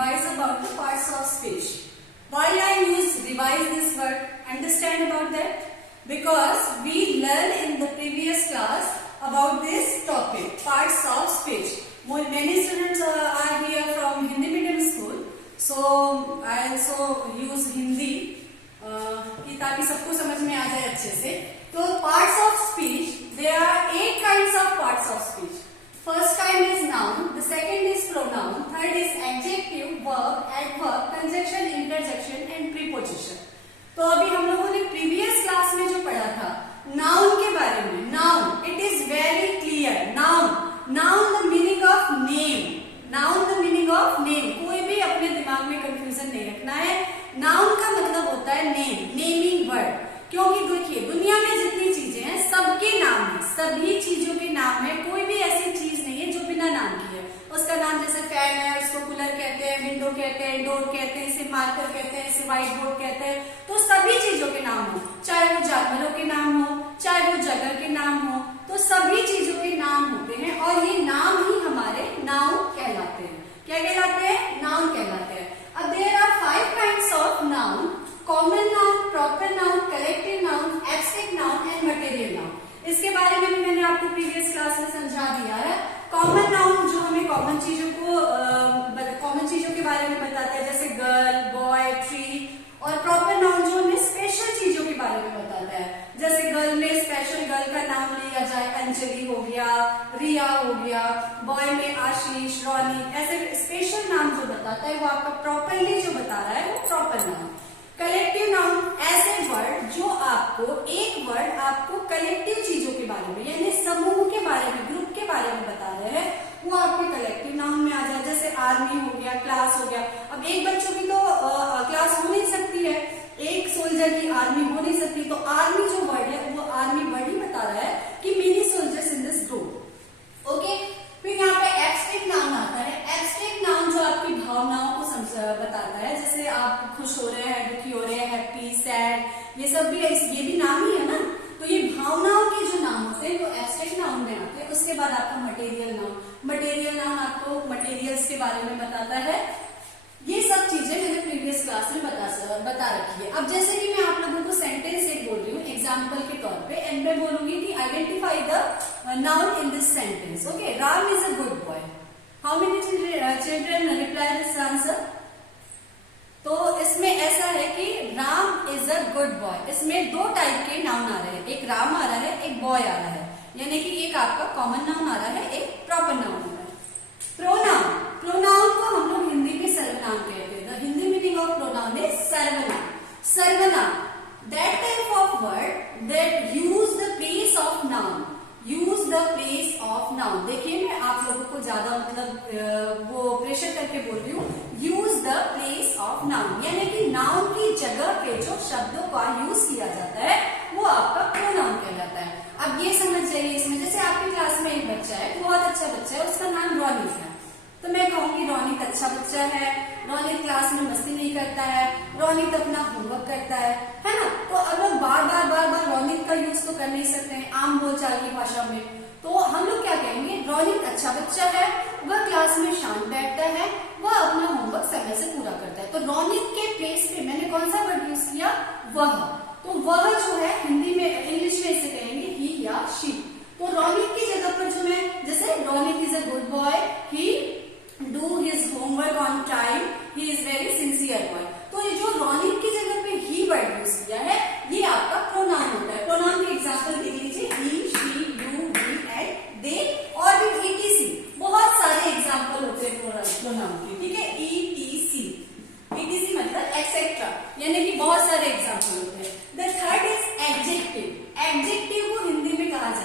revise about the parts of speech. Why I use revise this word? Understand about that? Because we learned in the previous class about this topic, parts of speech. Many students are here from Hindi medium school, so I also use Hindi कि ताकि सबको समझ में आ जाए अच्छे से. तो parts of speech, there are 8 kinds of parts of speech. First kind is noun, the second is pronoun, third is adjective, verb, adverb, conjunction, interjection and preposition. तो अभी हम लोगों ने प्रीवियस क्लास में जो पढ़ा था नाउन के बारे में. Noun, it is very clear. Noun the meaning of name. Noun the meaning of name. कोई भी अपने दिमाग में कंफ्यूजन नहीं रखना है. नाउन का मतलब होता है नेम, नेमिंग वर्ड. क्योंकि देखिए दुनिया में जितनी चीजें हैं सबके नाम है, सभी चीजों के नाम है. कोई भी ऐसी चीज नहीं है जो बिना नाम की है. उसका नाम जैसे फैन है, उसको कूलर कहते हैं, विंडो कहते हैं, डोर कहते हैं, इसे मार्कर कहते हैं, इसे व्हाइट बोर्ड कहते हैं. तो सभी चीजों के नाम हो, चाहे वो जानवरों के नाम हो, चाहे वो जगह के नाम हो, तो सभी चीजों के नाम होते हैं और ये नाम ही हमारे नाउन कहलाते हैं. क्या कहलाते हैं? नाउन कहलाते हैं. अब there are 5 kinds of noun: common noun, proper noun, collective noun, abstract noun and material noun. इसके बारे में भी मैंने आपको प्रीवियस क्लास में समझा दिया है. कॉमन नाउन जो हमें कॉमन चीजों के बारे में बताता है, जैसे गर्ल, बॉय, ट्री. और प्रॉपर नाउन जो हमें स्पेशल चीजों के बारे में बताता है, जैसे गर्ल में स्पेशल गर्ल का नाम लिया जाए, अंजलि हो गया, रिया हो गया. बॉय में आशीष, रोनी. ऐसे स्पेशल नाम जो बताता है वो आपका प्रॉपरली जो बता रहा है वो प्रॉपर नाउन. कलेक्टिव नाउन ऐसे वर्ड जो आपको एक वर्ड आपको कलेक्टिव चीजों के बारे में यानी समूह के बारे में, ग्रुप के बारे में बता रहे हैं, वो आपके कलेक्टिव नाउन में आ जाए. जैसे आर्मी हो गया, क्लास हो गया. अब एक बच्चों की तो क्लास हो नहीं सकती है, एक सोल्जर की आर्मी हो नहीं सकती. तो आर्मी जो वर्ड है वो आर्मी वर्ड ही बता रहा है कि many soldiers in this group. Okay. फिर यहाँ पे एब्स्ट्रैक्ट नाउन आता है. एब्स्ट्रैक्ट नाउन जो आपकी भावनाओं को बताता है, जैसे आप खुश हो रहे हैं, दुखी हो रहे हैं, हैप्पी, सैड, ये सब भी ये भी नाम ही है ना. तो ये भावनाओं के जो नाम होते हैं वो एब्स्ट्रैक्ट नाउन में आते हैं. उसके बाद आपका मटेरियल नाउन. मटेरियल नाउन आपको मटेरियल्स के बारे में बताता है. ये सब चीजें मैंने प्रीवियस क्लास में बता रखी है. अब जैसे कि मैं आप लोगों को सेंटेंस एक बोल रही हूँ एग्जाम्पल के तौर पे, एंड मैं बोलूंगी कि identify the noun in this sentence. Okay. Ram is a good boy. How many children reply this answer? तो इसमें ऐसा है कि Ram is a good boy. इसमें 2 टाइप के नाउन आ रहे हैं, एक राम आ रहा है, एक बॉय आ रहा है. यानी कि एक आपका कॉमन नाउन आ रहा है, एक प्रॉपर नाउन आ रहा है. प्रोनाउन. प्रोनाउन को हम लोग हिंदी में सर्वनाम कहते हैं. The Hindi meaning of pronoun is सर्वनाम. सर्वनाम that type of word that use the place of noun. Use the place of noun. देखिए मैं आप लोगों को ज्यादा वो प्रेशर करके बोल रही हूँ. Use the place of noun यानी कि नाउन की जगह पे जो शब्दों का यूज किया जाता है वो आपका प्रोनाउन कहलाता है. अब ये समझ जाइए इसमें, जैसे आपकी क्लास में एक बच्चा है, बहुत अच्छा बच्चा है, उसका नाम रोनित है. तो मैं कहूंगी रोनित अच्छा बच्चा है, रोनित क्लास में मस्ती नहीं करता है, रोनित अपना होमवर्क करता है ना. तो अब लोग बार बार रोनित का यूज तो कर नहीं सकते हैं आम बोलचाल की भाषा में. तो हम लोग क्या कहेंगे? रोनित अच्छा बच्चा है, वह क्लास में शांत बैठता है, वह अपना होमवर्क समय से पूरा करता है. तो रोनित के प्लेस पे मैंने कौन सा वर्ड यूज किया? वह. तो वह जो है हिंदी में, इंग्लिश में इसे कहेंगे ही या शी. तो रोनित की जगह पर जो मैं, जैसे Ronit is a good boy, he do his homework on time, he is very sincere boy. तो ये जो रोनित की जगह पे ही वर्ड यूज किया है ये आपका प्रोनाउन होता है. प्रोनाउन के एग्जाम्पल देख लीजिए, he, she, you, we and they, और भी ईटीसी. बहुत सारे एग्जाम्पल होते हैं प्रोनाउन के. ठीक है. ईटीसी. ईटीसी मतलब एक्सेट्रा, यानी कि बहुत सारे एग्जाम्पल होते हैं.